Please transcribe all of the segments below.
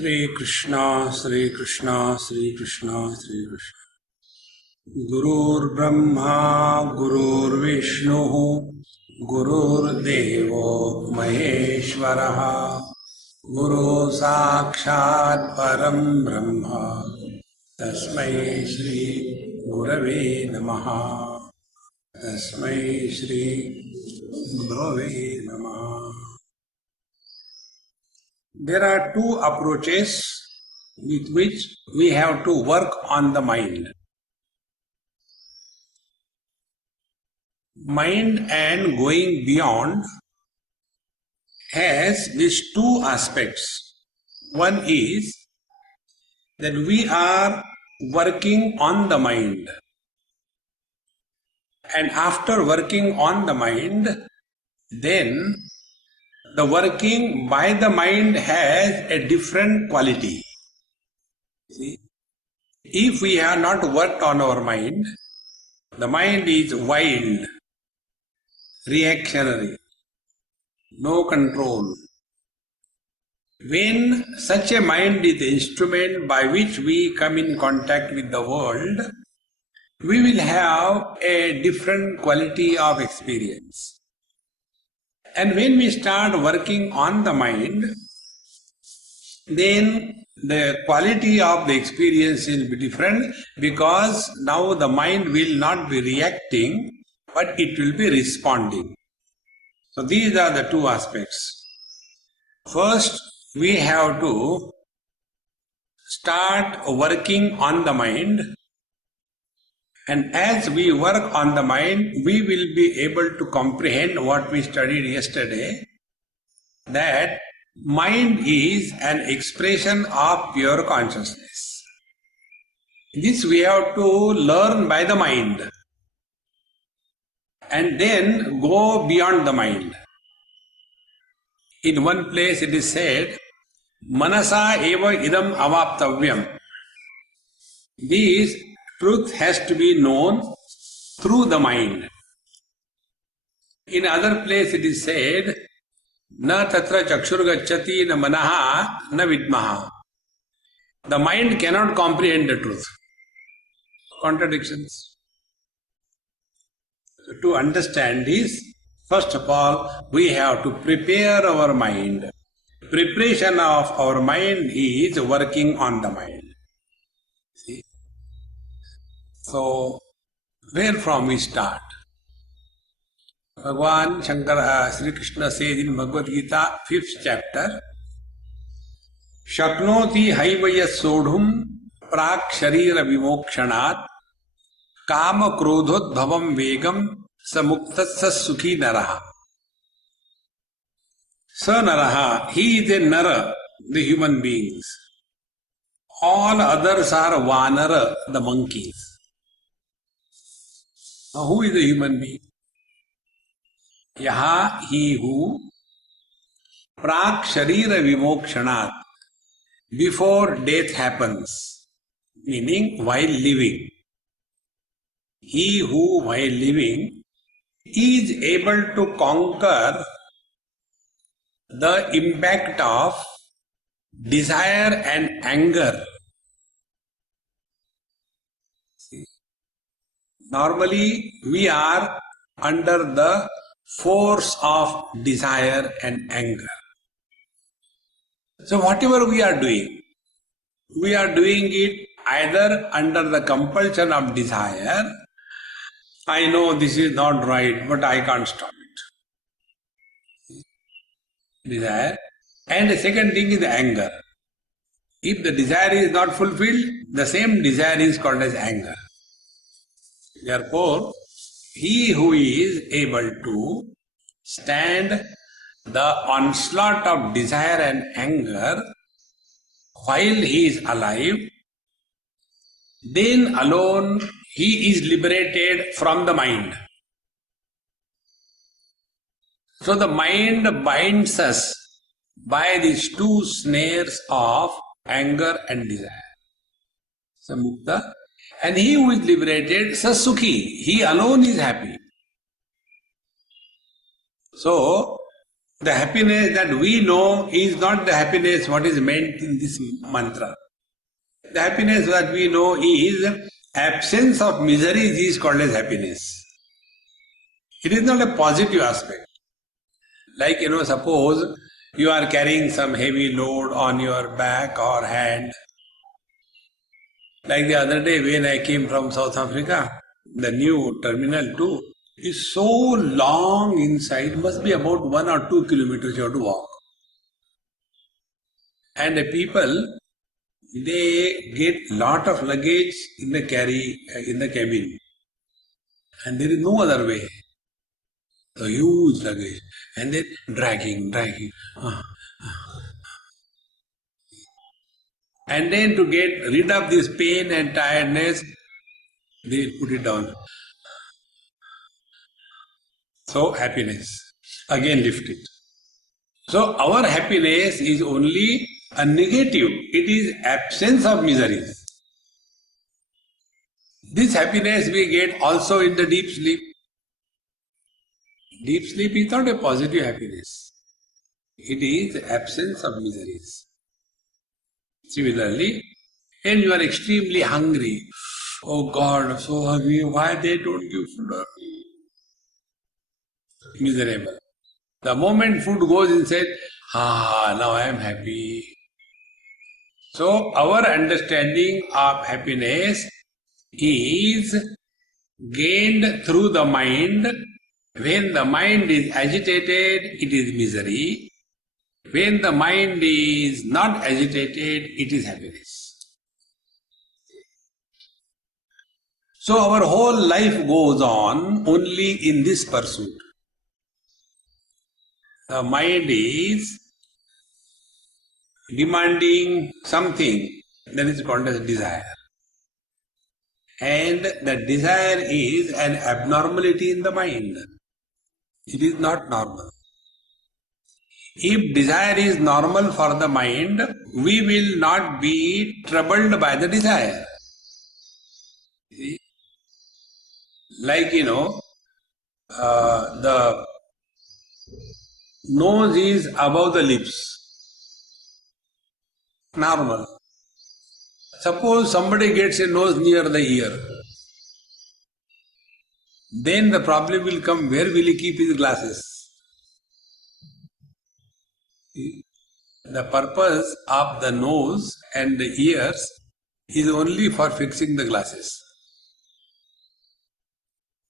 Sri Krishna, Sri Krishna, Sri Krishna, Sri Krishna. Gurur Brahma, Gurur Vishnu, Gurur Devo Maheshwaraha, Guru Sakshat Param Brahma, Tasmai Shri Gurave Namaha, Tasmai Shri Gurave Namaha. There are two approaches with which we have to work on the mind. Mind and going beyond has these two aspects. One is that we are working on the mind. And after working on the mind, then the working by the mind has a different quality. See? If we have not worked on our mind, the mind is wild, reactionary, no control. When such a mind is the instrument by which we come in contact with the world, we will have a different quality of experience. And when we start working on the mind, then the quality of the experience will be different, because now the mind will not be reacting, but it will be responding. So these are the two aspects. First, we have to start working on the mind, and as we work on the mind, we will be able to comprehend what we studied yesterday, that mind is an expression of pure consciousness. This we have to learn by the mind and then go beyond the mind. In one place it is said, Manasa eva idam avaptavyam. This truth has to be known through the mind. In other place it is said, Na tatra chakshur gacchati na manaha na vidmaha. The mind cannot comprehend the truth. Contradictions. To understand this, first of all, we have to prepare our mind. Preparation of our mind is working on the mind. See? So, where from we start? Bhagavan Shankara, Sri Krishna says in Bhagavad Gita, 5th chapter, Shaknoti haivaya sodhum prak sharira vimokshanat kama krodhot bhavam vegam samuktatsa sukhi naraha. Sa naraha, he is a nara, the human beings. All others are vanara, the monkeys. Now who is the human being? Yaha, he who, prak sharira vimokshanat, before death happens, meaning while living. He who, while living, is able to conquer the impact of desire and anger. See? Normally, we are under the force of desire and anger. So whatever we are doing it either under the compulsion of desire. I know this is not right, but I can't stop it. Desire. And the second thing is anger. If the desire is not fulfilled, the same desire is called as anger. Therefore, he who is able to stand the onslaught of desire and anger while he is alive, then alone he is liberated from the mind. So the mind binds us by these two snares of anger and desire. Samukta. And he who is liberated, Sasukhi, he alone is happy. So, The happiness that we know is not the happiness what is meant in this mantra. The happiness that we know is absence of miseries is called as happiness. It is not a positive aspect. Like, suppose you are carrying some heavy load on your back or hand. Like the other day when I came from South Africa, the new Terminal 2 is so long inside, must be about 1 or 2 kilometers you have to walk. And the people, they get lot of luggage in the cabin. And there is no other way. A huge luggage. And then dragging. And then to get rid of this pain and tiredness, they put it down. So happiness. Again lift it. So our happiness is only a negative. It is absence of miseries. This happiness we get also in the deep sleep. Deep sleep is not a positive happiness. It is absence of miseries. Similarly, when you are extremely hungry, oh God, I'm so hungry, why they don't give food? Miserable. The moment food goes inside, now I am happy. So our understanding of happiness is gained through the mind. When the mind is agitated, it is misery. When the mind is not agitated, it is happiness. So our whole life goes on only in this pursuit. The mind is demanding something that is called as desire. And the desire is an abnormality in the mind. It is not normal. If desire is normal for the mind, we will not be troubled by the desire. Like, the nose is above the lips. Normal. Suppose somebody gets a nose near the ear. Then the problem will come, where will he keep his glasses? The purpose of the nose and the ears is only for fixing the glasses.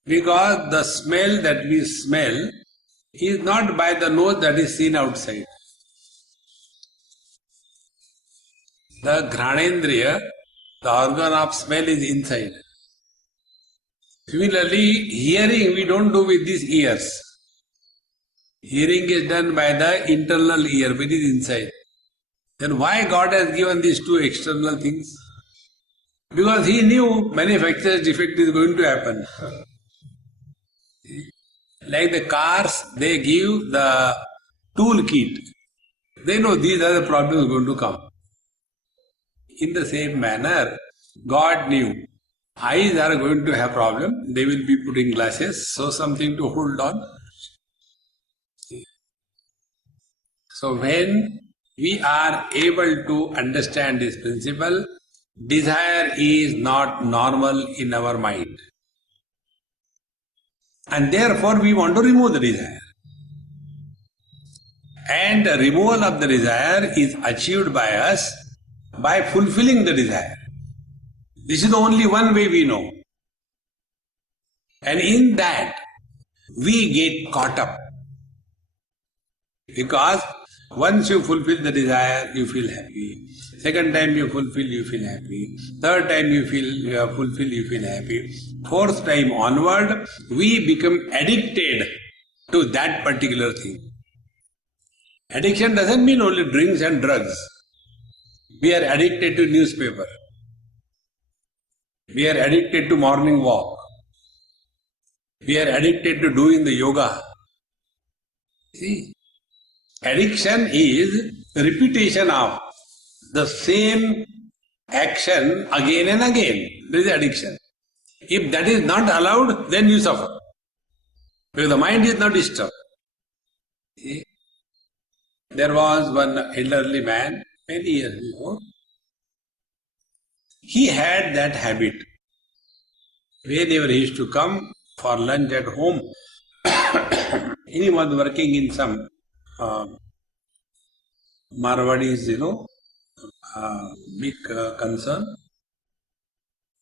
Because the smell that we smell is not by the nose that is seen outside. The Granendriya, the organ of smell, is inside. Similarly, hearing we don't do with these ears. Hearing is done by the internal ear, which is inside. Then why God has given these two external things? Because He knew manufacturer's defect is going to happen. Like the cars, they give the tool kit. They know these are the problems going to come. In the same manner, God knew eyes are going to have problem. They will be putting glasses, so something to hold on. So when we are able to understand this principle, desire is not normal in our mind. And therefore we want to remove the desire. And the removal of the desire is achieved by us by fulfilling the desire. This is the only one way we know. And in that, we get caught up. Because once you fulfill the desire, you feel happy. Second time you fulfill, you feel happy. Third time you fulfill, you feel happy. Fourth time onward, we become addicted to that particular thing. Addiction doesn't mean only drinks and drugs. We are addicted to newspaper. We are addicted to morning walk. We are addicted to doing the yoga. See, addiction is repetition of the same action again and again. This is addiction. If that is not allowed, then you suffer. Because the mind is not disturbed. See? There was one elderly man, many years ago. He had that habit. Whenever he used to come for lunch at home, he was working in some uh, Marwadis, big concern.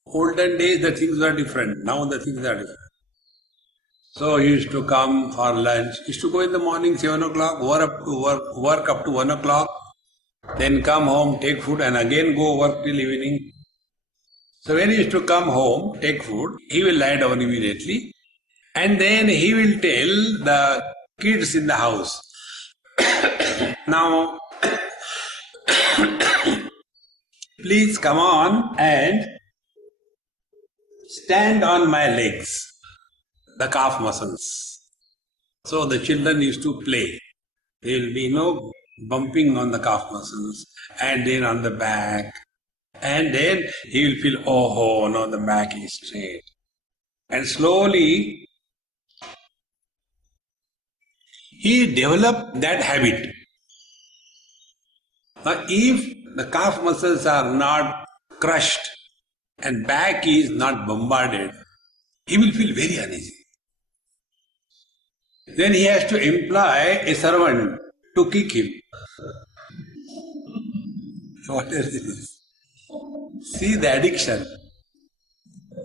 Olden days the things were different. Now the things are different. So he used to come for lunch. He used to go in the morning 7 o'clock, work up to 1 o'clock, then come home, take food, and again go work till evening. So when he used to come home, take food, he will lie down immediately, and then he will tell the kids in the house, now please come on and stand on my legs, the calf muscles. So the children used to play. There will be no bumping on the calf muscles and then on the back. And then he will feel, oh, now the back is straight. And slowly he developed that habit. Now, if the calf muscles are not crushed and back is not bombarded, he will feel very uneasy. Then he has to employ a servant to kick him. What is this? See the addiction.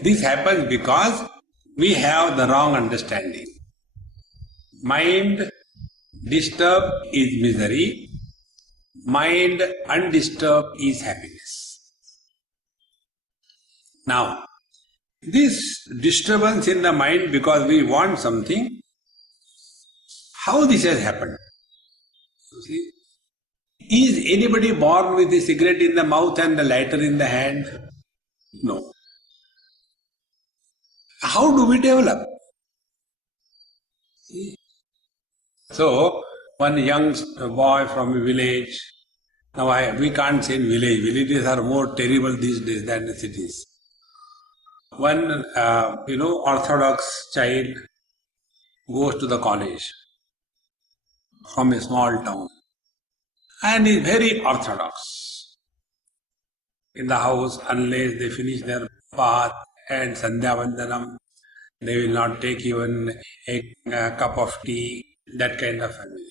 This happens because we have the wrong understanding. Mind disturbed is misery. Mind undisturbed is happiness. Now, this disturbance in the mind because we want something, how this has happened? You see? Is anybody born with a cigarette in the mouth and the lighter in the hand? No. How do we develop? See? So, one young boy from a village, now we can't say in village, villages are more terrible these days than the cities. One, orthodox child goes to the college from a small town and is very orthodox. In the house, unless they finish their bath and Sandhya Vandanam, they will not take even a cup of tea, that kind of family.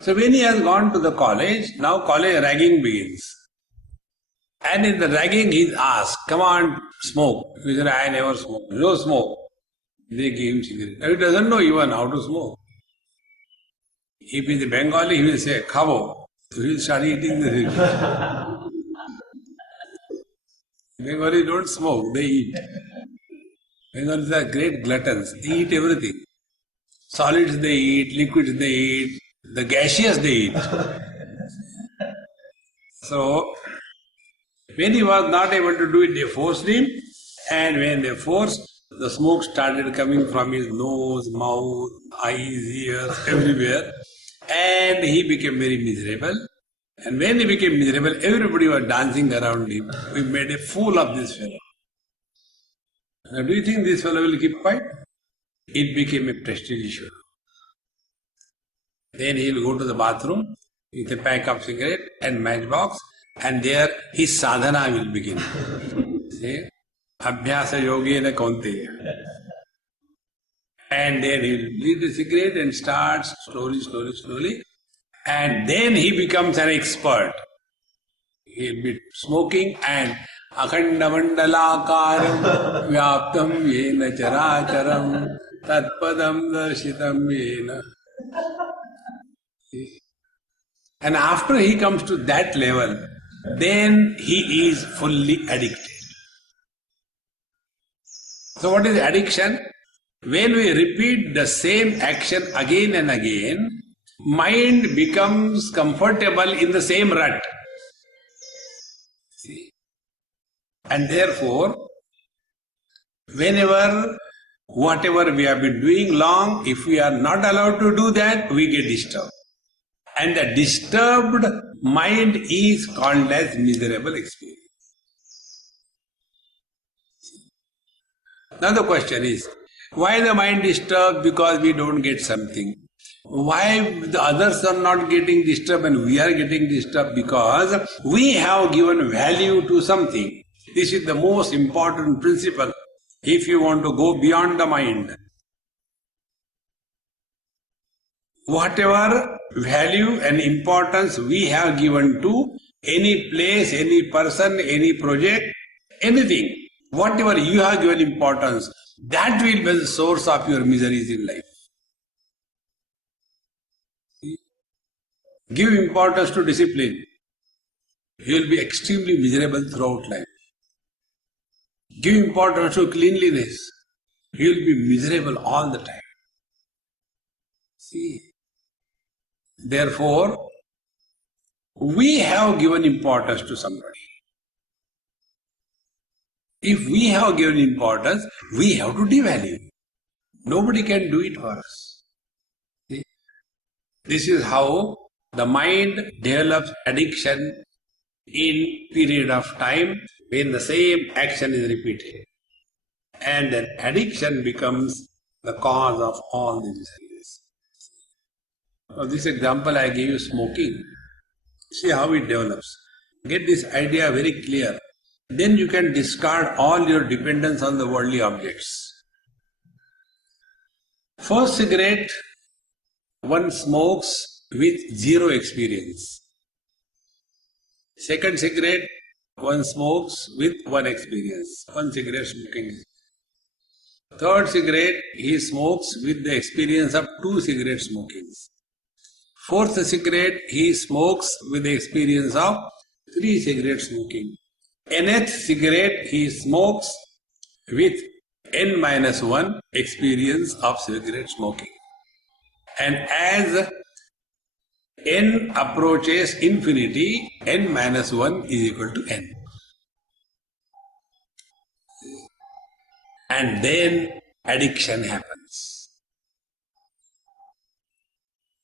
So when he has gone to the college, now college ragging begins. And in the ragging he is asked, come on, smoke. He said, I never smoke. No smoke. They give him cigarette. Now he doesn't know even how to smoke. If he is a Bengali, he will say, khabo. So he will start eating the cigarette. Bengalis don't smoke, they eat. Bengalis are great gluttons. They eat everything. Solids they eat, liquids they eat, the gaseous they eat. So, when he was not able to do it, they forced him, and when they forced, the smoke started coming from his nose, mouth, eyes, ears, everywhere, and he became very miserable. And when he became miserable, everybody was dancing around him. We made a fool of this fellow. Now, do you think this fellow will keep quiet? It became a prestige issue. Then he will go to the bathroom with a pack of cigarette and matchbox, and there his sadhana will begin. See? Abhyasa yogena kaunteya. And then he will leave the cigarette and starts slowly. And then he becomes an expert. He will be smoking and akhanda mandalakaram vyaptam yena characharam tatpadam darshitam yena. And after he comes to that level, then he is fully addicted. So what is addiction? When we repeat the same action again and again, mind becomes comfortable in the same rut. See? And therefore, whatever we have been doing long, if we are not allowed to do that, we get disturbed. And the disturbed mind is called as miserable experience. Now the question is, why the mind disturbed? Because we don't get something. Why the others are not getting disturbed and we are getting disturbed? Because we have given value to something. This is the most important principle if you want to go beyond the mind. Whatever value and importance we have given to any place, any person, any project, anything, whatever you have given importance, that will be the source of your miseries in life. Give importance to discipline, you will be extremely miserable throughout life. Give importance to cleanliness, you will be miserable all the time. See, therefore, we have given importance to somebody. If we have given importance, we have to devalue. Nobody can do it for us. See? This is how the mind develops addiction in period of time when the same action is repeated. And then addiction becomes the cause of all the miseries. Now this example I gave you, smoking. See how it develops. Get this idea very clear. Then you can discard all your dependence on the worldly objects. First cigarette, one smokes with zero experience. Second cigarette, one smokes with one experience. One cigarette smoking. Third cigarette, he smokes with the experience of 2 cigarette smokings. Fourth cigarette, he smokes with the experience of 3 cigarette smoking. Nth cigarette, he smokes with n-1 experience of cigarette smoking. And as n approaches infinity, n-1 is equal to n. And then addiction happens.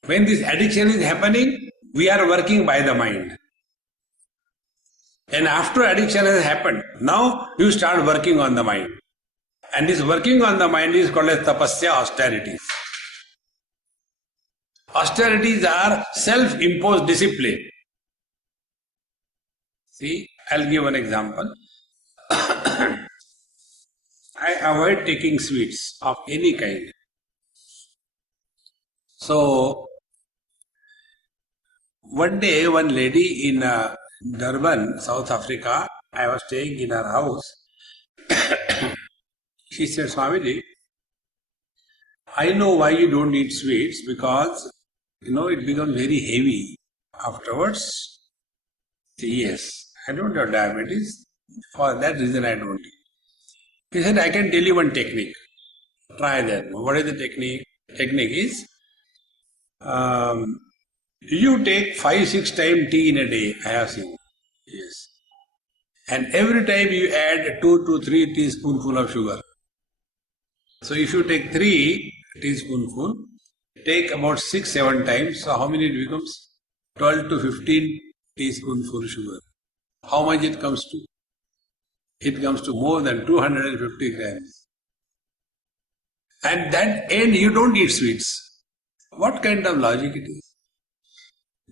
When this addiction is happening, we are working by the mind. And after addiction has happened, now you start working on the mind. And this working on the mind is called as tapasya, austerities. Austerities are self-imposed discipline. See, I'll give an example. I avoid taking sweets of any kind. So, one day one lady in Durban, South Africa, I was staying in her house. She said, Swamiji, I know why you don't eat sweets, because it becomes very heavy afterwards. Yes, I don't have diabetes. For that reason I don't eat. He said, I can tell you one technique. Try that. What is the technique? Technique is, you take 5-6 times tea in a day. I have seen. Yes. And every time you add 2 to 3 teaspoonful of sugar. So if you take 3 teaspoonful, take about 6-7 times. So how many it becomes? 12 to 15 teaspoonful sugar. How much it comes to? It comes to more than 250 grams. And that end you don't eat sweets. What kind of logic it is?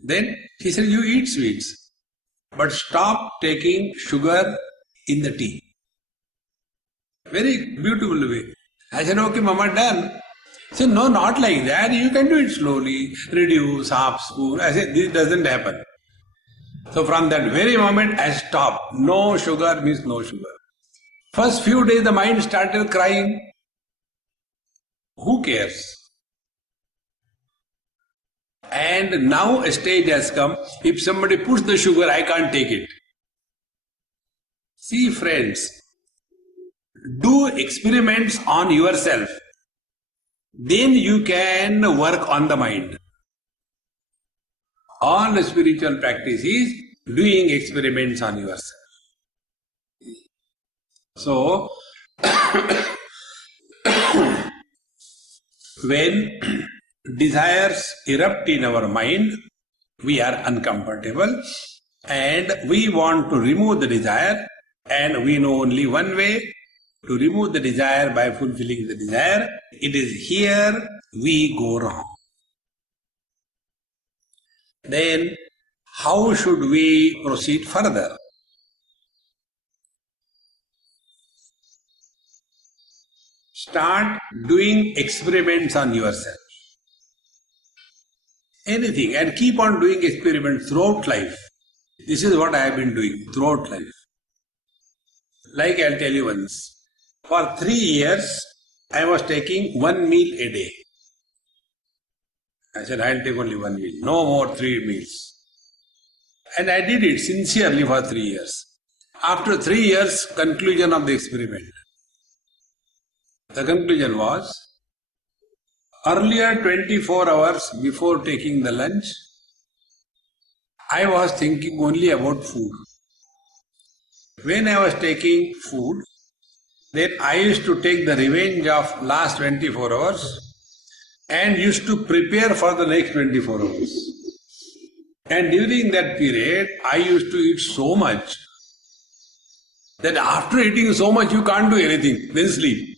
Then he said, you eat sweets, but stop taking sugar in the tea. Very beautiful way. I said, okay, Mama, done. He said, no, not like that. You can do it slowly. Reduce, half spoon. I said, this doesn't happen. So from that very moment, I stopped. No sugar means no sugar. First few days, the mind started crying. Who cares? And now a stage has come. If somebody puts the sugar, I can't take it. See, friends, do experiments on yourself. Then you can work on the mind. All the spiritual practice is doing experiments on yourself. So, when desires erupt in our mind, we are uncomfortable and we want to remove the desire, and we know only one way to remove the desire by fulfilling the desire. It is here we go wrong. then how should we proceed further? Start doing experiments on yourself. Anything, and keep on doing experiments throughout life. This is what I have been doing throughout life. Like I'll tell you once, for 3 years I was taking 1 meal a day. I said I'll take only 1 meal, no more 3 meals. And I did it sincerely for 3 years. After 3 years, conclusion of the experiment. The conclusion was, earlier 24 hours before taking the lunch, I was thinking only about food. When I was taking food, then I used to take the revenge of last 24 hours and used to prepare for the next 24 hours. And during that period, I used to eat so much that after eating so much you can't do anything, then sleep.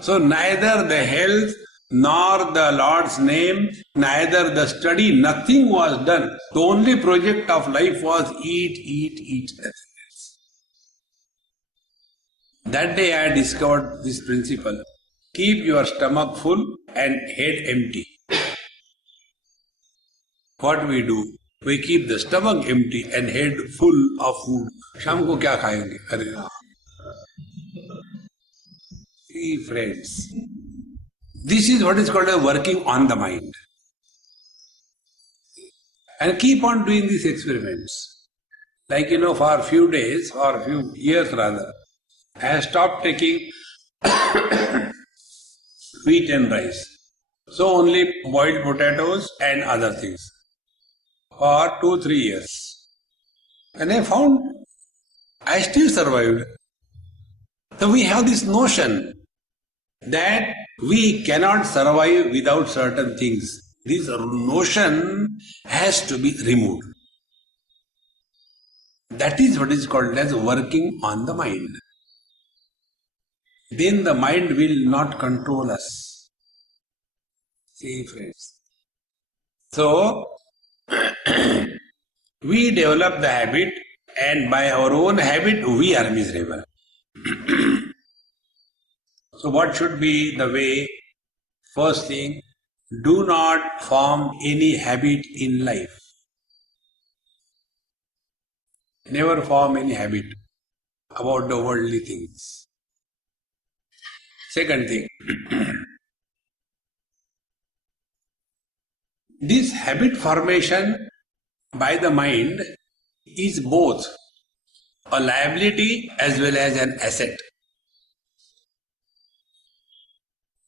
So neither the health nor the Lord's name, neither the study, nothing was done. The only project of life was eat, eat, eat. That day I discovered this principle. Keep your stomach full and head empty. What we do? We keep the stomach empty and head full of food. Sham ko kya khayenge? Arre. See friends, this is what is called a working on the mind. And keep on doing these experiments. Like for a few days or a few years rather, I have stopped taking wheat and rice. So only boiled potatoes and other things for 2-3 years. And I found I still survived. So we have this notion that we cannot survive without certain things. This notion has to be removed. That is what is called as working on the mind. Then the mind will not control us. See friends. So, we develop the habit, and by our own habit we are miserable. So what should be the way? First thing, do not form any habit in life. Never form any habit about the worldly things. Second thing, this habit formation by the mind is both a liability as well as an asset.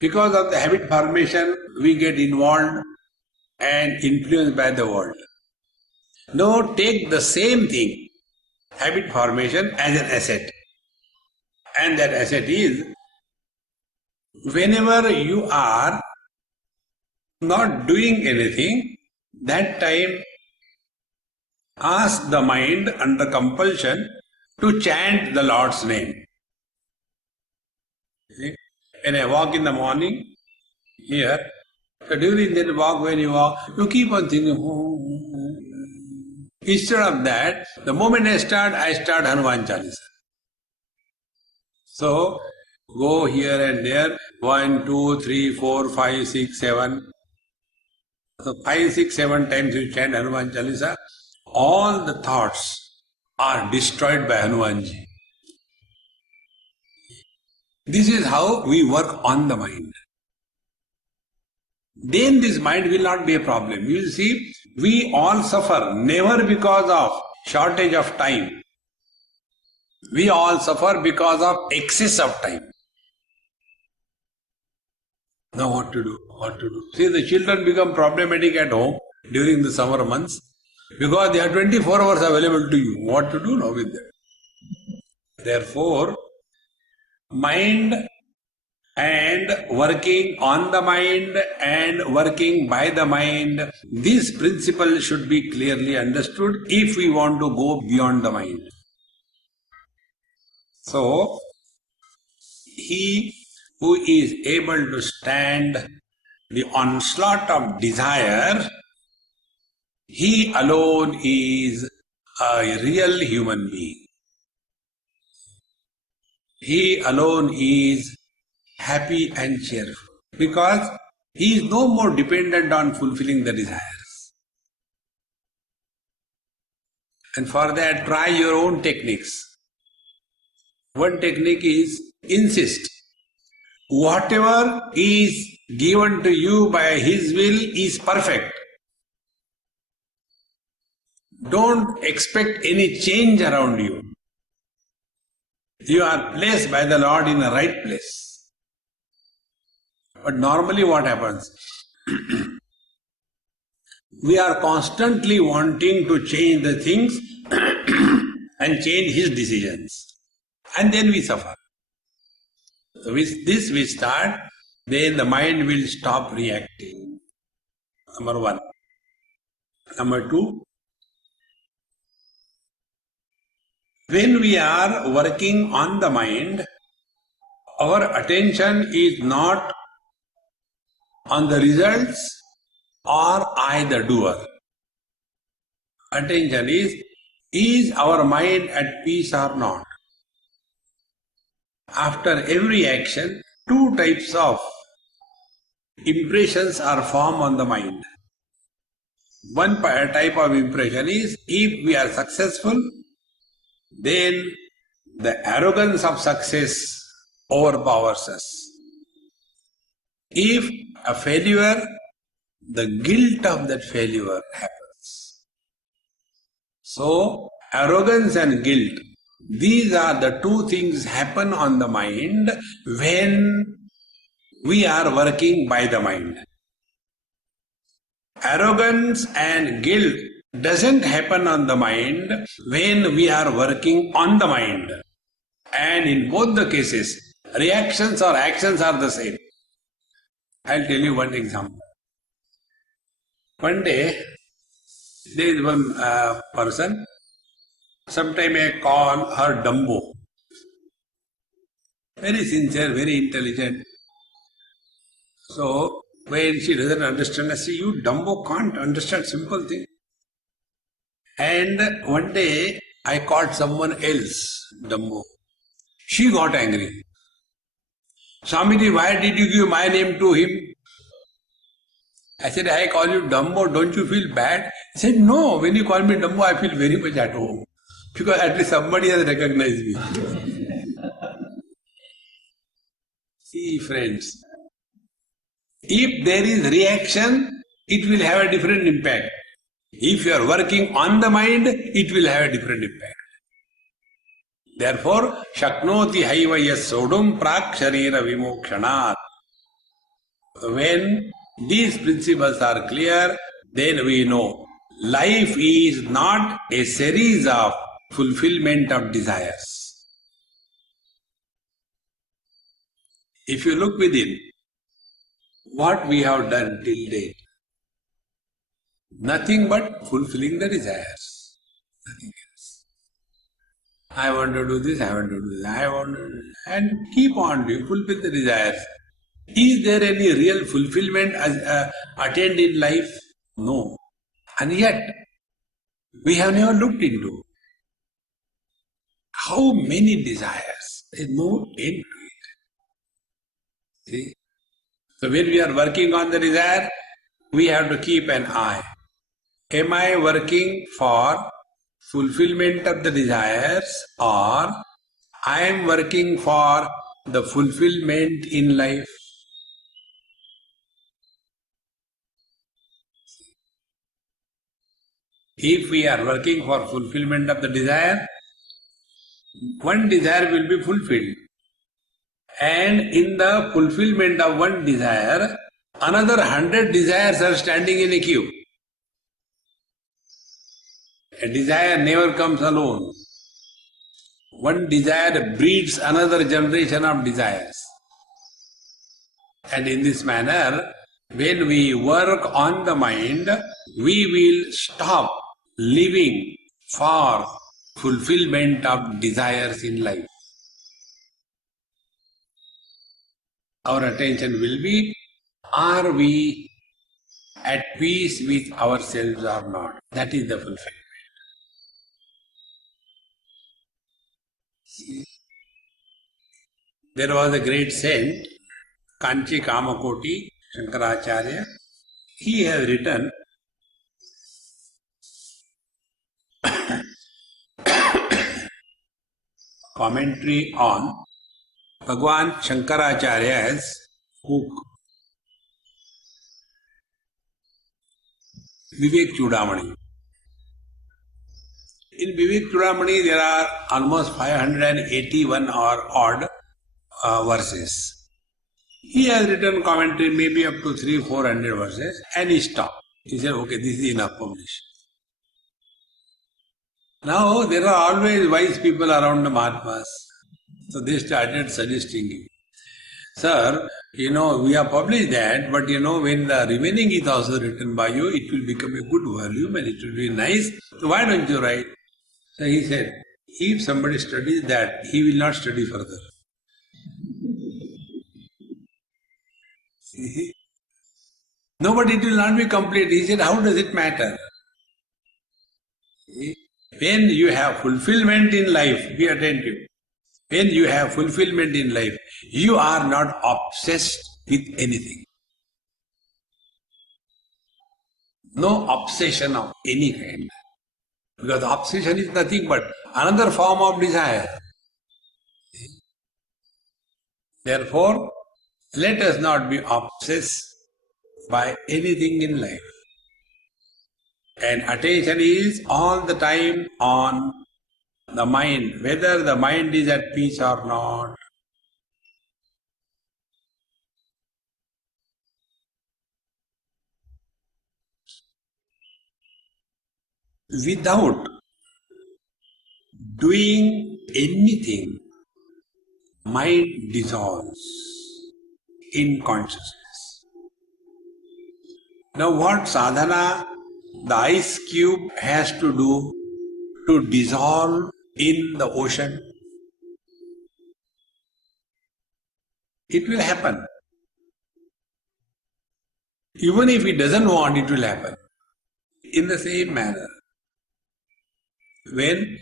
Because of the habit formation, we get involved and influenced by the world. Now take the same thing, habit formation, as an asset. And that asset is, whenever you are not doing anything, that time ask the mind under compulsion to chant the Lord's name. See? When I walk in the morning, here, so during that walk, when you walk, you keep on thinking, Instead of that, the moment I start Hanuman Chalisa. So, go here and there, 1, 2, 3, 4, 5, 6, 7. So 5, 6, 7 times you chant Hanuman Chalisa, all the thoughts are destroyed by Hanumanji. This is how we work on the mind. Then this mind will not be a problem. You see, we all suffer never because of shortage of time. We all suffer because of excess of time. Now what to do? What to do? See, the children become problematic at home during the summer months because they are 24 hours available to you. What to do now with them? Therefore, mind and working on the mind and working by the mind, this principle should be clearly understood if we want to go beyond the mind. So, he who is able to stand the onslaught of desire he alone is a real human being. He alone is happy and cheerful because he is no more dependent on fulfilling the desires. And for that, try your own techniques. One technique is insist. Whatever is given to you by His will is perfect. Don't expect any change around you. You are placed by the Lord in the right place. But normally what happens? We are constantly wanting to change the things and change His decisions. And then we suffer. So with this we start, then the mind will stop reacting. Number one. Number two, when we are working on the mind, our attention is not on the results or I the doer. Attention is our mind at peace or not? After every action, two types of impressions are formed on the mind. One type of impression is, if we are successful, then the arrogance of success overpowers us. If a failure, the guilt of that failure happens. So, arrogance and guilt, these are the two things happen on the mind when we are working by the mind. Arrogance and guilt doesn't happen on the mind when we are working on the mind. And in both the cases, reactions or actions are the same. I'll tell you one example. One day, there is one person, sometime I call her Dumbo. Very sincere, very intelligent. So, when she doesn't understand, I say, you Dumbo can't understand simple thing. And one day, I called someone else, Dumbo. She got angry. Swamiji, why did you give my name to him? I said, I call you Dumbo, don't you feel bad? He said, no, when you call me Dumbo, I feel very much at home. Because at least somebody has recognized me. See, friends, if there is reaction, it will have a different impact. If you are working on the mind, it will have a different impact. Therefore, Shaknoti haiva yasodum prak sharira vimokshanat. When these principles are clear, then we know life is not a series of fulfillment of desires. If you look within, what we have done till date, nothing but fulfilling the desires. Nothing else. I want to do this, I want to do that, I want to do that, and keep on doing, fulfill the desires. Is there any real fulfillment attained in life? No. And yet, we have never looked into how many desires. There is no end to it. See? So when we are working on the desire, we have to keep an eye. Am I working for fulfillment of the desires, or I am working for the fulfillment in life? If we are working for fulfillment of the desire, one desire will be fulfilled. And in the fulfillment of one desire, another 100 desires are standing in a queue. A desire never comes alone. One desire breeds another generation of desires. And in this manner, when we work on the mind, we will stop living for fulfillment of desires in life. Our attention will be, are we at peace with ourselves or not. That is the fulfillment. There was a great saint, Kanchi Kamakoti, Shankaracharya. He has written commentary on Bhagwan Shankaracharya's book Vivek Chudamani. In Vivek Chudamani there are almost 581 or odd verses. He has written commentary maybe up to 300-400 verses and he stopped. He said, okay, this is enough published. Now there are always wise people around the Mahatmas. So they started suggesting him. Sir, we have published that, but when the remaining is also written by you, it will become a good volume and it will be nice. So why don't you write? So he said, if somebody studies that, he will not study further. No, but it will not be complete. He said, how does it matter? When you have fulfillment in life, be attentive. When you have fulfillment in life, you are not obsessed with anything. No obsession of any kind. Because obsession is nothing but another form of desire. Therefore, let us not be obsessed by anything in life. And attention is all the time on the mind, whether the mind is at peace or not. Without doing anything, mind dissolves in consciousness. Now what sadhana the ice cube has to do to dissolve in the ocean? It will happen. Even if it doesn't want, it will happen. In the same manner, when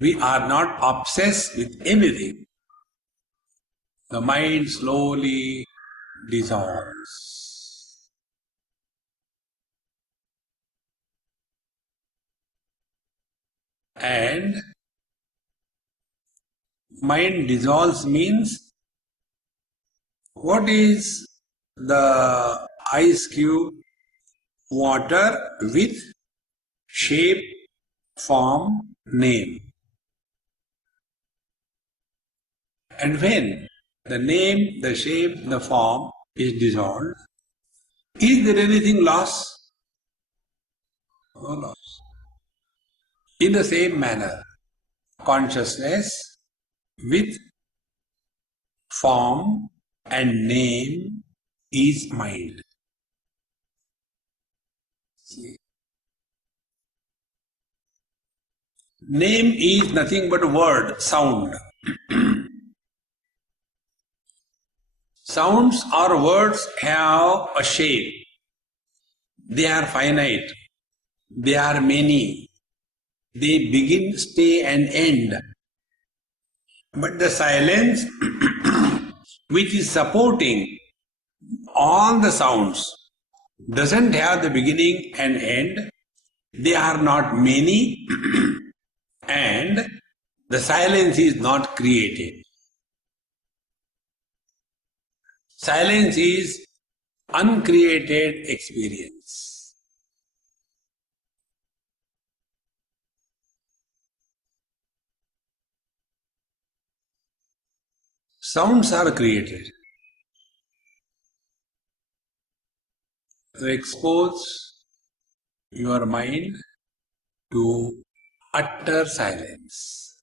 we are not obsessed with anything, the mind slowly dissolves. And mind dissolves means, what is the ice cube? Water with shape, form, name. And when the name, the shape, the form is dissolved, is there anything lost? No loss. In the same manner, consciousness with form and name is mind. See. Name is nothing but a word, sound. Sounds or words have a shape. They are finite. They are many. They begin, stay and end. But the silence which is supporting all the sounds doesn't have the beginning and end. They are not many and the silence is not created. Silence is uncreated experience. Sounds are created. So expose your mind to utter silence.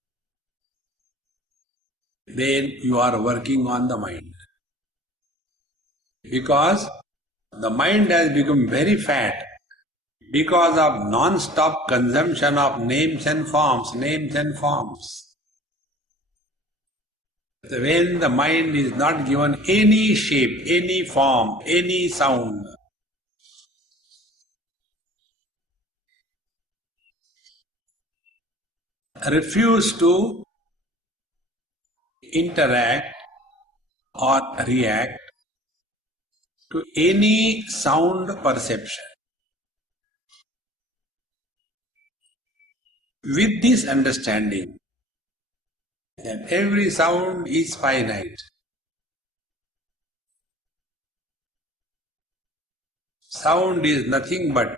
Then you are working on the mind. Because the mind has become very fat because of non-stop consumption of names and forms, names and forms. When the mind is not given any shape, any form, any sound, refuse to interact or react to any sound perception. With this understanding that every sound is finite, sound is nothing but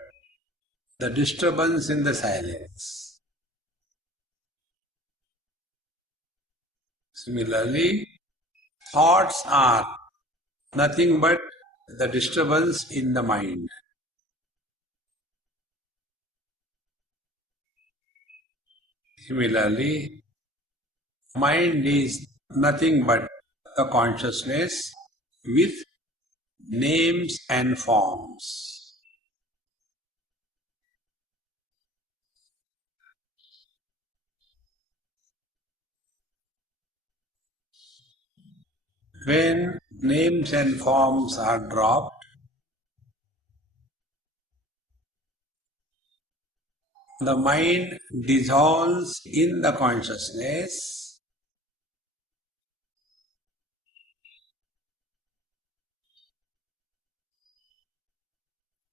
the disturbance in the silence. Similarly, thoughts are nothing but the disturbance in the mind. Similarly, mind is nothing but the consciousness with names and forms. When names and forms are dropped, the mind dissolves in the consciousness,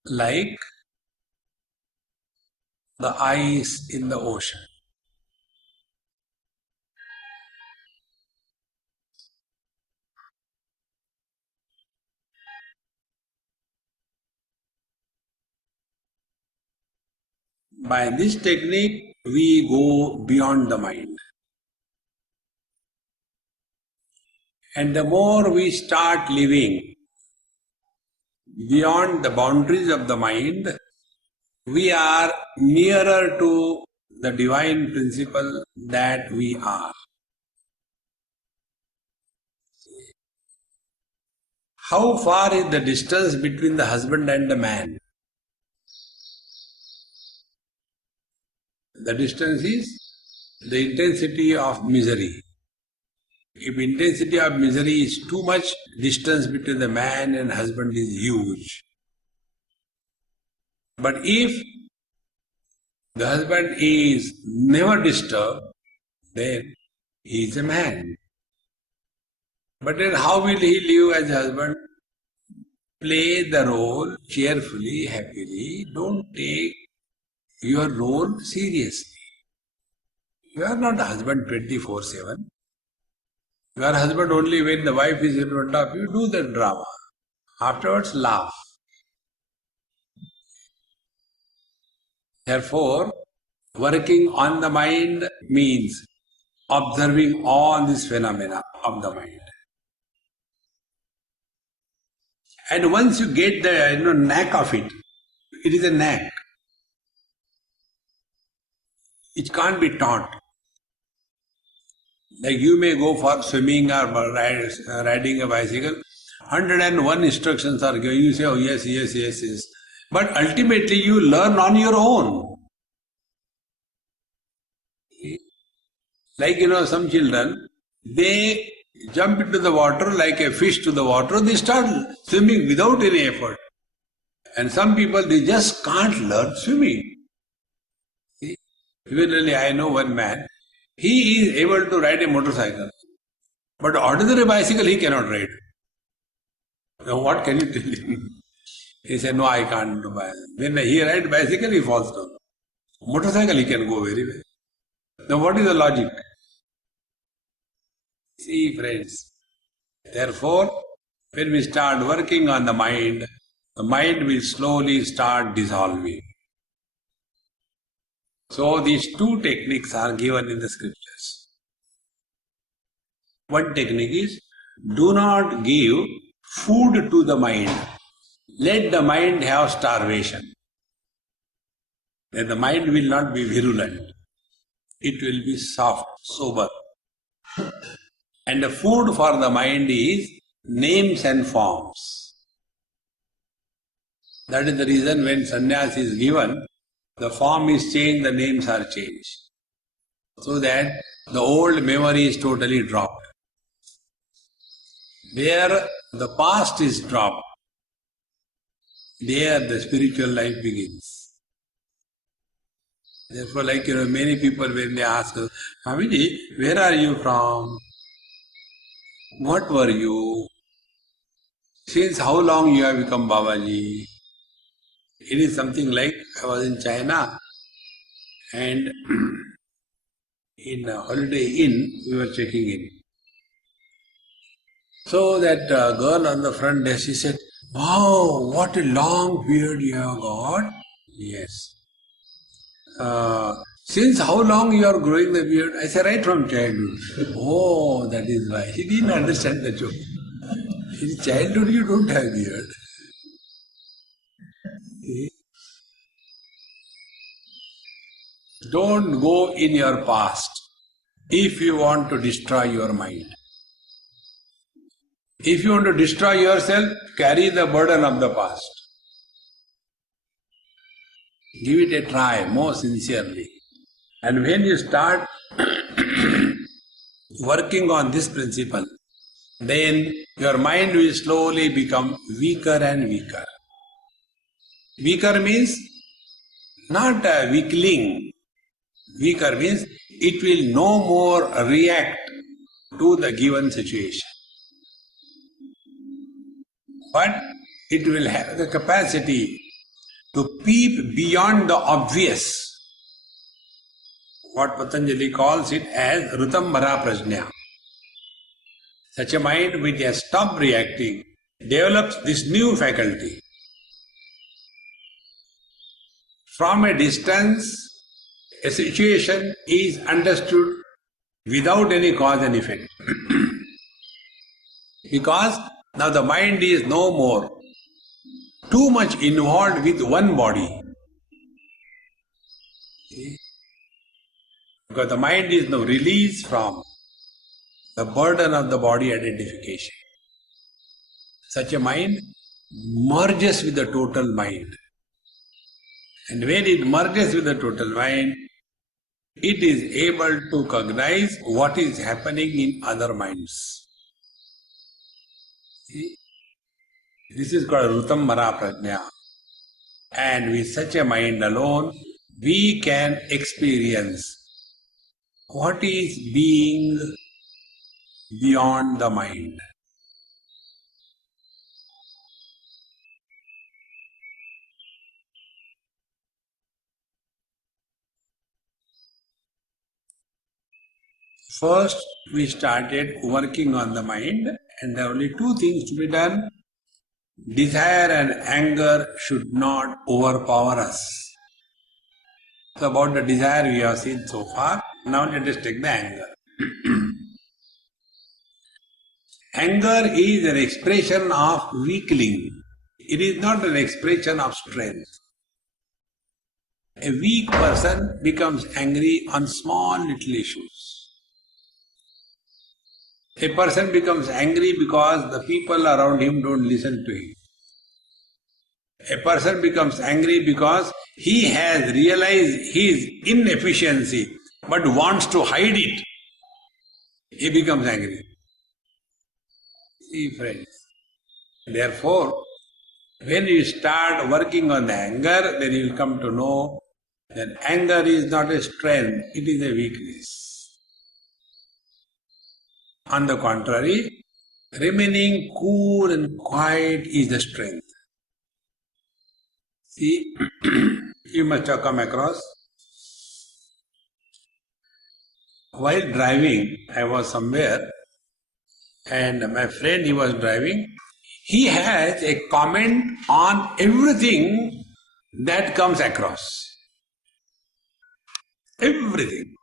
like the ice in the ocean. By this technique, we go beyond the mind. And the more we start living beyond the boundaries of the mind, we are nearer to the divine principle that we are. How far is the distance between the husband and the man? The distance is the intensity of misery. If intensity of misery is too much, distance between the man and husband is huge. But if the husband is never disturbed, then he is a man. But then how will he live as a husband? Play the role cheerfully, happily. Don't take your role seriously. You are not a husband 24/7. You are a husband only when the wife is in front of you. Do the drama. Afterwards, laugh. Therefore, working on the mind means observing all these phenomena of the mind. And once you get the knack of it, it is a knack. It can't be taught. Like you may go for swimming or riding a bicycle, 101 instructions are given. You say, oh yes, yes, yes, yes. But ultimately you learn on your own. Like some children, they jump into the water like a fish to the water, they start swimming without any effort. And some people, they just can't learn swimming. Similarly, I know one man, he is able to ride a motorcycle, but ordinary bicycle he cannot ride. Now what can you tell him? He said, no, I can't do bicycle. When he rides bicycle, he falls down. Motorcycle he can go very well. Now what is the logic? See friends, therefore, when we start working on the mind will slowly start dissolving. So these two techniques are given in the scriptures. One technique is, do not give food to the mind. Let the mind have starvation. Then the mind will not be virulent. It will be soft, sober. And the food for the mind is names and forms. That is the reason when sannyas is given, the form is changed, the names are changed. So that the old memory is totally dropped. Where the past is dropped, there the spiritual life begins. Therefore, many people when they ask us, Swamiji, where are you from? What were you? Since how long you have become Babaji? It is something like I was in China and in a Holiday Inn we were checking in. So that girl on the front desk, she said, "Wow, what a long beard you have got." Yes. Since how long you are growing the beard? I said, right from childhood. Oh, that is why. He didn't understand the joke. In childhood you don't have beard. Don't go in your past if you want to destroy your mind. If you want to destroy yourself, carry the burden of the past. Give it a try more sincerely. And when you start working on this principle, then your mind will slowly become weaker and weaker. Weaker means not a weakling. Weaker means it will no more react to the given situation. But it will have the capacity to peep beyond the obvious. What Patanjali calls it as Ritambhara Prajna. Such a mind which has stopped reacting develops this new faculty. From a distance, a situation is understood without any cause and effect. Because now the mind is no more too much involved with one body. Because the mind is now released from the burden of the body identification. Such a mind merges with the total mind. And when it merges with the total mind, it is able to cognize what is happening in other minds. See? This is called Ritambhara Prajna. And with such a mind alone, we can experience what is being beyond the mind. First, we started working on the mind, and there are only two things to be done. Desire and anger should not overpower us. So about the desire we have seen so far. Now let us take the anger. Anger is an expression of weakling. It is not an expression of strength. A weak person becomes angry on small little issues. A person becomes angry because the people around him don't listen to him. A person becomes angry because he has realized his inefficiency but wants to hide it. He becomes angry. See, friends. Therefore, when you start working on the anger, then you will come to know that anger is not a strength, it is a weakness. On the contrary, remaining cool and quiet is the strength. See, you must have come across. While driving, I was somewhere and my friend, he was driving. He has a comment on everything that comes across. Everything.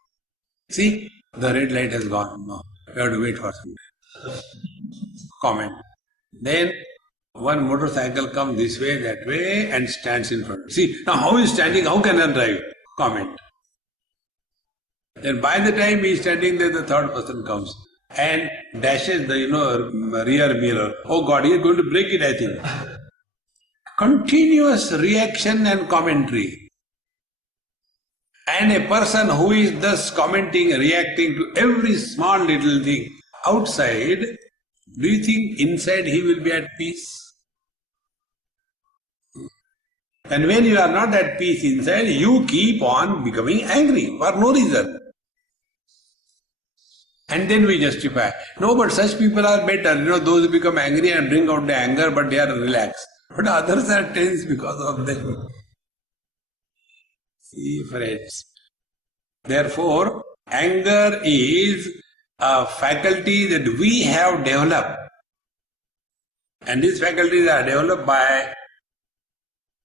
See, the red light has gone. No, we have to wait for some time. Comment. Then one motorcycle comes this way, that way, and stands in front. See, now how is standing? How can I drive? Comment. Then by the time he is standing there, the third person comes and dashes the rear mirror. Oh God, he is going to break it, I think. Continuous reaction and commentary. And a person who is thus commenting, reacting to every small little thing outside, do you think inside he will be at peace? And when you are not at peace inside, you keep on becoming angry for no reason. And then we justify. No, but such people are better. Those who become angry and bring out the anger, but they are relaxed. But others are tense because of them. See, friends. Therefore, anger is a faculty that we have developed. And these faculties are developed by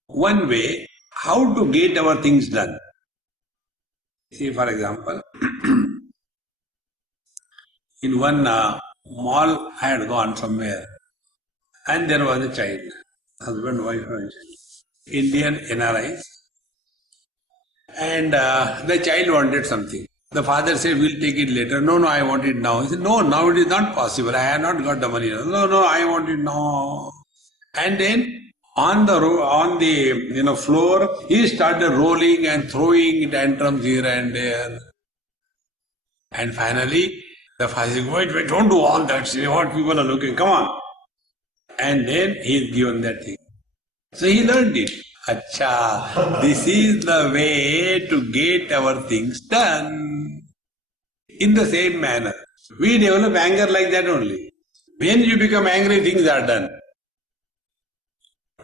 one way, how to get our things done. See, for example, in one mall I had gone somewhere, and there was a child, husband, wife, and child, Indian NRIs, and the child wanted something. The father said, we'll take it later. No, I want it now. He said, no, now it is not possible. I have not got the money. No, I want it now. And then on the floor, he started rolling and throwing tantrums here and there. And finally, the father said, wait, don't do all that. See what people are looking. Come on. And then he is given that thing. So he learned it. Acha, this is the way to get our things done. In the same manner, we develop anger like that only. When you become angry, things are done.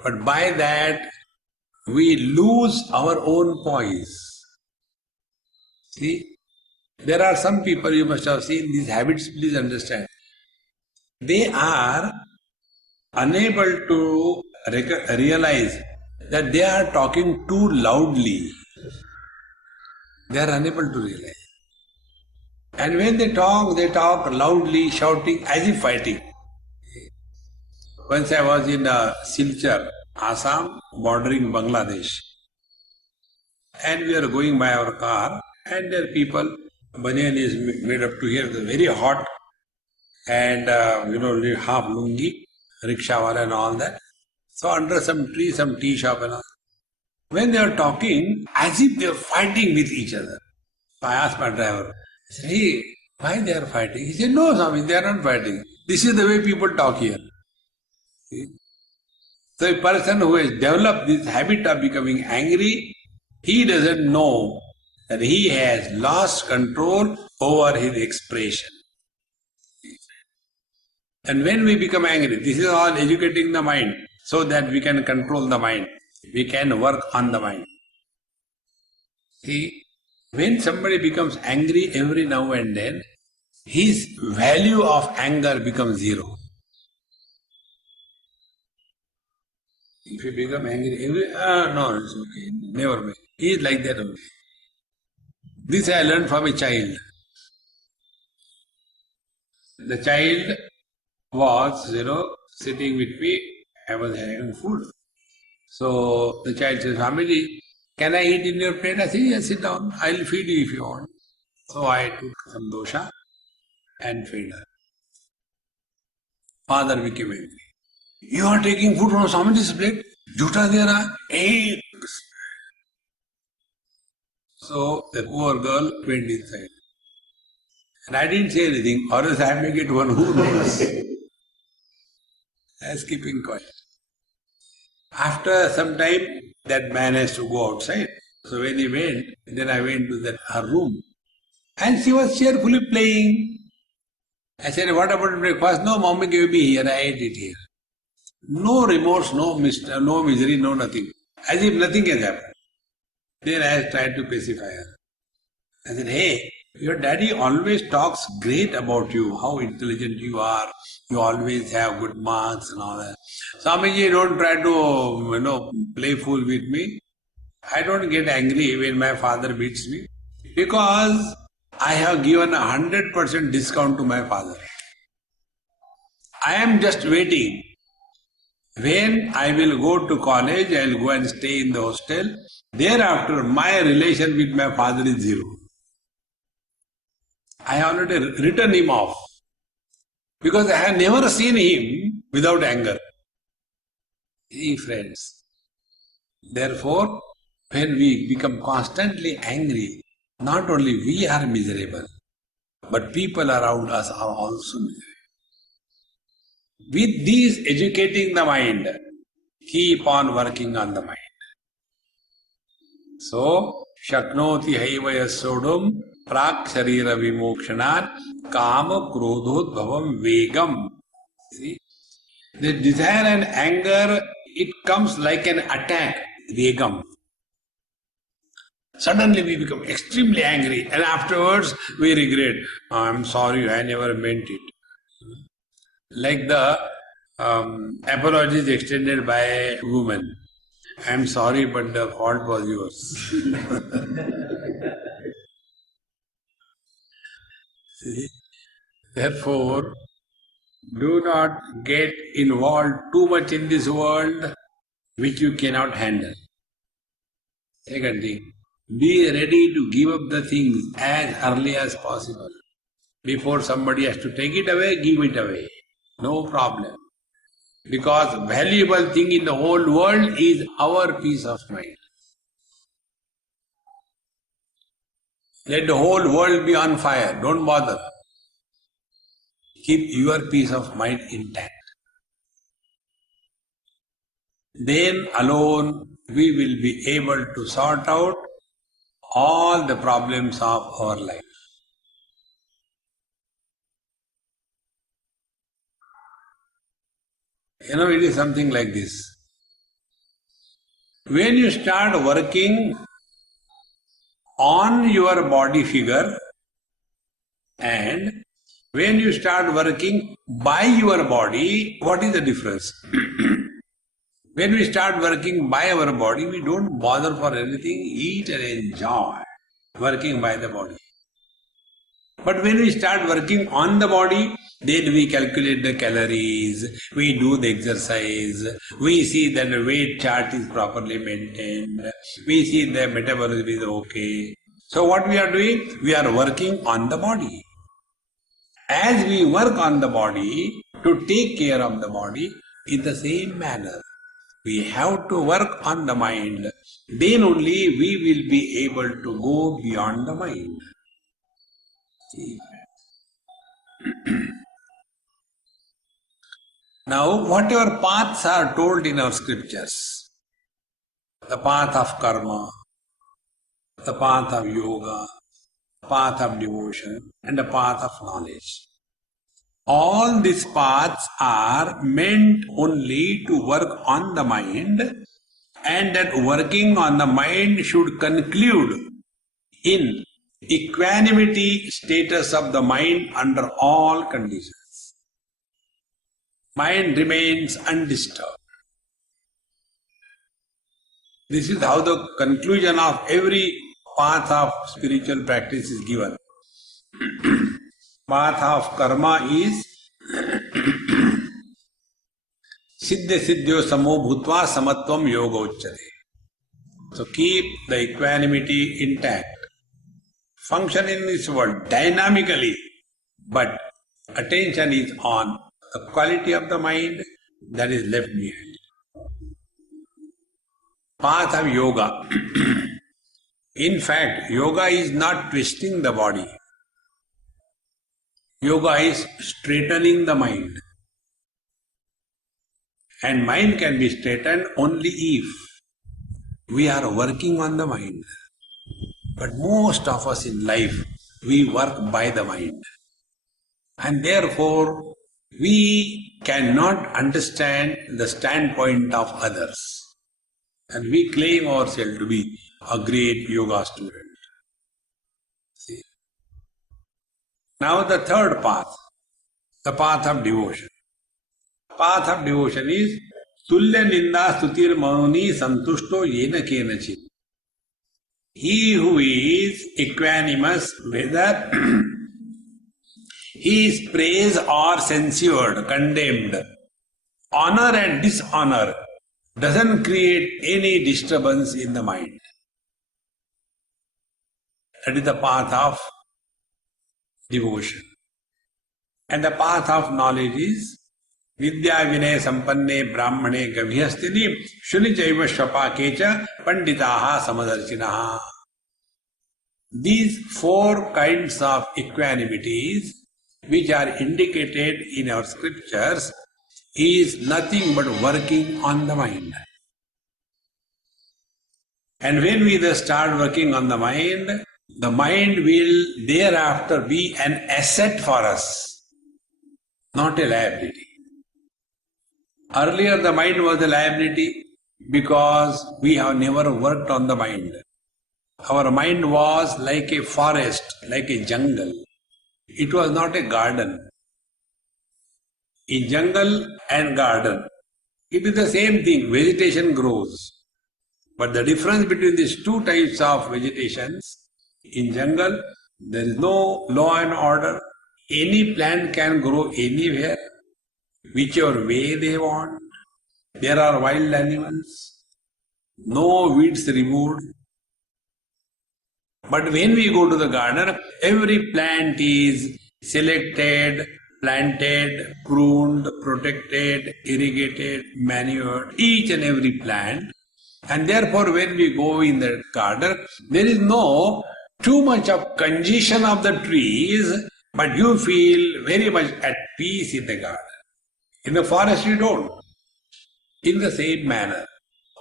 But by that, we lose our own poise. See, there are some people, you must have seen these habits, please understand. They are unable to realize that they are talking too loudly. They are unable to realize. And when they talk loudly, shouting, as if fighting. Once I was in Silchar, Assam, bordering Bangladesh. And we are going by our car, and there are people, banyan is made up to here, very hot, and half lungi, rickshawala and all that. So under some tree, some tea shop and all. When they are talking, as if they are fighting with each other. So I asked my driver, I said, hey, why they are fighting? He said, no, Swami, they are not fighting. This is the way people talk here. See? So a person who has developed this habit of becoming angry, he doesn't know that he has lost control over his expression. And when we become angry, this is all educating the mind so that we can control the mind. We can work on the mind. See, when somebody becomes angry every now and then, his value of anger becomes zero. If you become angry no, it's okay, never mind. He is like that only. This I learned from a child. The child was, sitting with me. I was having food. So the child says, Swamiji, can I eat in your plate? I said, yes, sit down. I'll feed you if you want. So I took some dosha and fed her. Father became angry. You are taking food from Swamiji's plate? Jhuta de raha hai? Eat. So the poor girl went inside. And I didn't say anything, or else I may get one who knows. I was keeping quiet. After some time, that man has to go outside. So when he went, then I went to her room. And she was cheerfully playing. I said, what about breakfast? No, mommy gave me here, I ate it here. No remorse, no misery, no nothing. As if nothing has happened. Then I tried to pacify her. I said, hey, your daddy always talks great about you, how intelligent you are. You always have good marks and all that. Swamiji, don't try to, play fool with me. I don't get angry when my father beats me because I have given 100% discount to my father. I am just waiting. When I will go to college, I will go and stay in the hostel. Thereafter, my relation with my father is zero. I have already written him off because I have never seen him without anger. See, friends, therefore, when we become constantly angry, not only we are miserable, but people around us are also miserable. With these educating the mind, keep on working on the mind. So, shaknoti haiva yasodum prak sharira vimokshanat kama krodhodbhavam vegam. See, the desire and anger, it comes like an attack, vegam. Suddenly we become extremely angry and afterwards we regret. I'm sorry, I never meant it. Like the apologies extended by a woman. I'm sorry, but the fault was yours. See? Therefore, do not get involved too much in this world which you cannot handle. Second thing, be ready to give up the things as early as possible. Before somebody has to take it away, give it away. No problem. Because valuable thing in the whole world is our peace of mind. Let the whole world be on fire. Don't bother. Keep your peace of mind intact. Then alone we will be able to sort out all the problems of our life. It is something like this. When you start working on your body figure and when you start working by your body, what is the difference? When we start working by our body, we don't bother for anything, eat and enjoy working by the body. But when we start working on the body, then we calculate the calories, we do the exercise, we see that the weight chart is properly maintained, we see the metabolism is okay. So what we are doing? We are working on the body. As we work on the body to take care of the body, in the same manner, we have to work on the mind. Then only we will be able to go beyond the mind. See? Now, whatever paths are told in our scriptures, the path of karma, the path of yoga, the path of devotion, and the path of knowledge. All these paths are meant only to work on the mind, and that working on the mind should conclude in equanimity status of the mind under all conditions. Mind remains undisturbed. This is how the conclusion of every path of spiritual practice is given. Path of karma is siddhe siddhyo samo bhutva samatvam yoga uchyate. So keep the equanimity intact. Function in this world dynamically, but attention is on the quality of the mind that is left behind. Path of yoga. In fact, yoga is not twisting the body. Yoga is straightening the mind. And mind can be straightened only if we are working on the mind. But most of us in life, we work by the mind. And therefore, we cannot understand the standpoint of others. And we claim ourselves to be a great yoga student. See? Now the third path, the path of devotion. Path of devotion is tulya ninda stutir mauni santushto yena kenachit. He who is equanimous, whether he is praised or censured, condemned, honor and dishonor, doesn't create any disturbance in the mind. That is the path of devotion. And the path of knowledge is Vidya Vinay Sampanne Brahmane Gabhyastini Shunichaiva Shapakecha Panditaha Samadarshinaha. These four kinds of equanimities which are indicated in our scriptures is nothing but working on the mind. And when we thus start working on the mind will thereafter be an asset for us, not a liability. Earlier the mind was a liability because we have never worked on the mind. Our mind was like a forest, like a jungle. It was not a garden. In jungle and garden, it is the same thing. Vegetation grows. But the difference between these two types of vegetations, in jungle, there is no law and order. Any plant can grow anywhere, whichever way they want. There are wild animals, no weeds removed. But when we go to the garden, every plant is selected, planted, pruned, protected, irrigated, manured, each and every plant. And therefore, when we go in the garden, there is no too much of congestion of the trees, but you feel very much at peace in the garden. In the forest, you don't. In the same manner,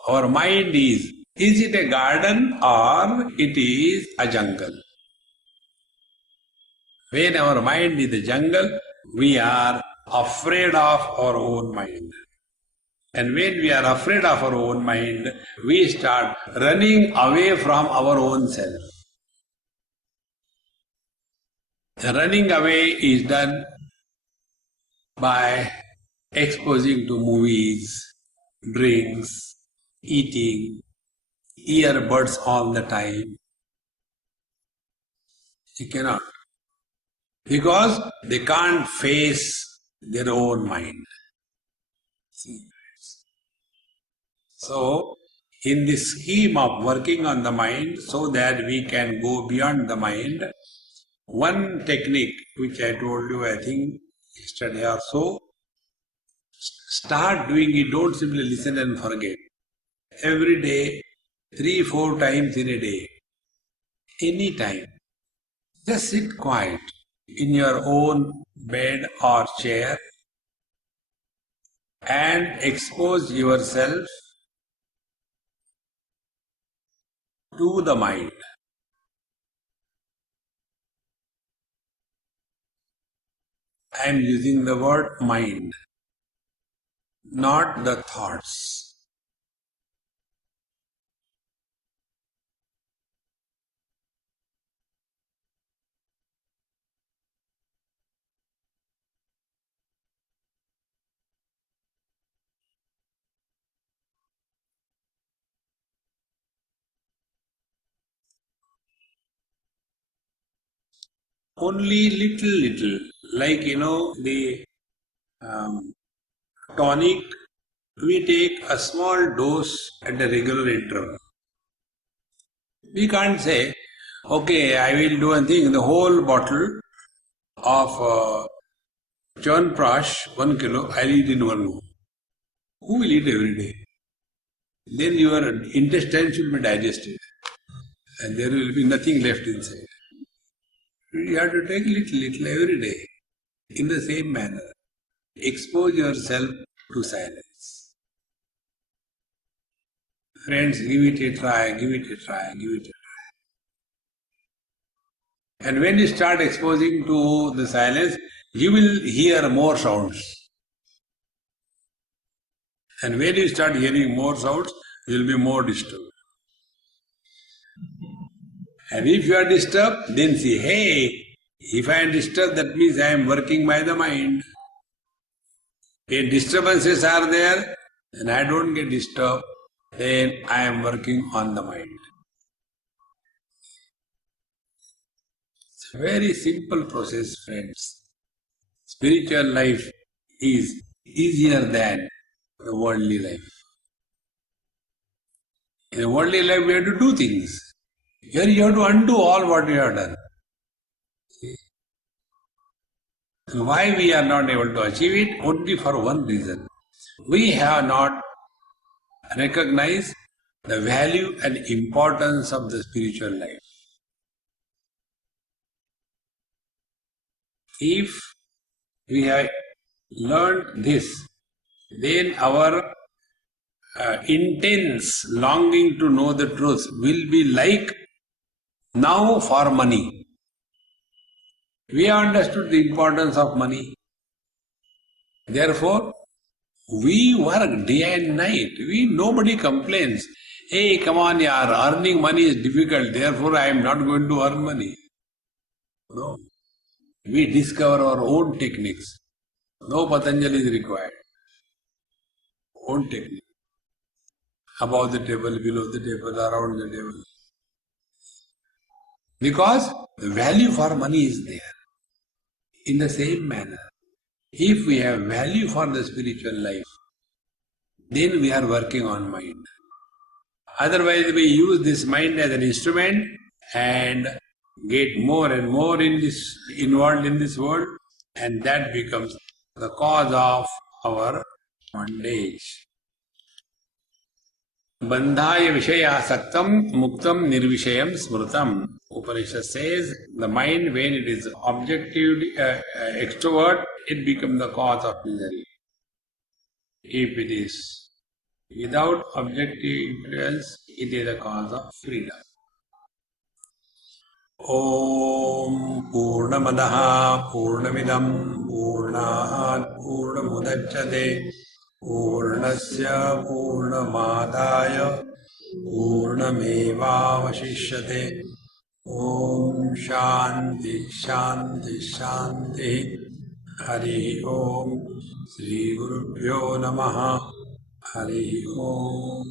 our mind is it a garden or it is a jungle? When our mind is a jungle, we are afraid of our own mind. And when we are afraid of our own mind, we start running away from our own self. The running away is done by exposing to movies, drinks, eating, earbuds all the time. You cannot. Because they can't face their own mind. See? So, in the scheme of working on the mind so that we can go beyond the mind, one technique which I told you, I think, yesterday or so, start doing it, don't simply listen and forget. Every day, 3-4 times in a day, any time, just sit quiet in your own bed or chair and expose yourself to the mind. I am using the word mind, not the thoughts. Only little, like the tonic, we take a small dose at a regular interval. We can't say, okay, I will do one thing, the whole bottle of Chyawanprash, 1 kilo, I'll eat in one go. Who will eat every day? Then your intestines will be digested and there will be nothing left inside. You have to take little every day. In the same manner, expose yourself to silence. Friends, give it a try, give it a try, give it a try. And when you start exposing to the silence, you will hear more sounds. And when you start hearing more sounds, you will be more disturbed. And if you are disturbed, then say, hey, if I am disturbed, that means I am working by the mind. If disturbances are there, and I don't get disturbed, then I am working on the mind. It's a very simple process, friends. Spiritual life is easier than the worldly life. In the worldly life, we have to do things. Here you have to undo all what you have done. Why we are not able to achieve it? Only for one reason. We have not recognized the value and importance of the spiritual life. If we have learned this, then our intense longing to know the truth will be like now for money. We have understood the importance of money. Therefore, we work day and night. Nobody complains. Hey, come on, yaar, earning money is difficult, therefore I am not going to earn money. No. We discover our own techniques. No Patanjali is required. Own technique. Above the table, below the table, around the table. Because the value for money is there. In the same manner, if we have value for the spiritual life, then we are working on mind. Otherwise, we use this mind as an instrument and get more and more involved in this world, and that becomes the cause of our bondage. Bandhaya Vishayasaktam Muktam Nirvishayam Smrutam. Upanishad says the mind, when it is objectively extrovert, it becomes the cause of misery. If it is without objective influence, it is the cause of freedom. Om Purnamadaha Purnamidam Purnat Purnamudachyate Purnasya Purnamadaya Purnamevavashishyate. Om Shanti Shanti Shanti. Hari Om. Shri Gurubhyo Namaha. Hari Om.